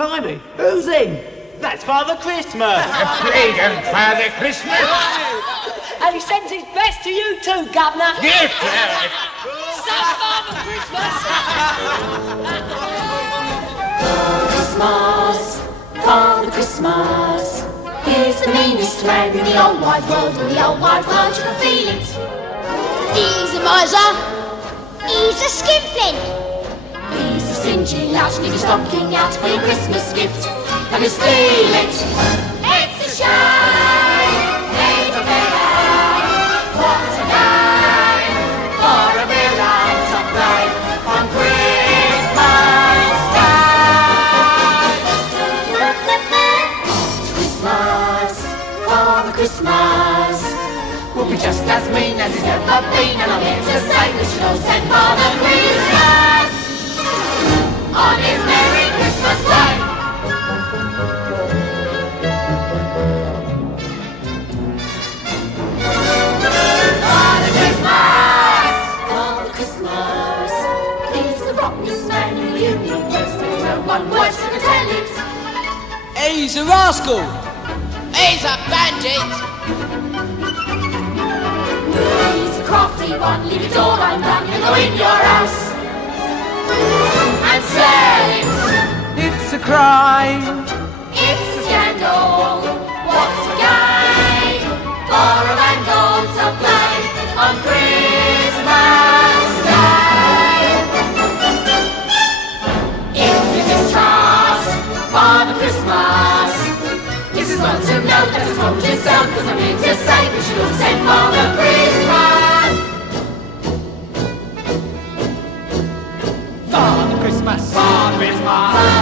Blimey, who's in? That's Father Christmas. A plague on Father Christmas. And he sends his best to you too, Governor. Yes, lad. Son Father Christmas. Christmas, Father Christmas. He's the meanest man in the whole wide world. In the whole wide world, you can feel it. He's a miser. He's a skinflint. He's a stingy louse, leave your stocking out for your Christmas gift, and he'll steal it. It's a shame, it's a villain. What a game for a villain to play on Christmas Day. Christmas, Father Christmas will be just as mean as he's ever been, and I'm here to say we should all send Father Christmas on his Merry Christmas way. Father Christmas, he's the rottenest man in the universe. There's no one worse than a tell it. He's a rascal. He's a bandit. He's a crafty one, leave your door undone, he'll go in your house and sell it. It's a crime. It's a scandal. What's a game for a vandal to play on Christmas Day? If you distrust Father Christmas, this is well to know that it's told yourself, because I'm here to say we should all send Father Christmas. Father Christmas. Father Christmas.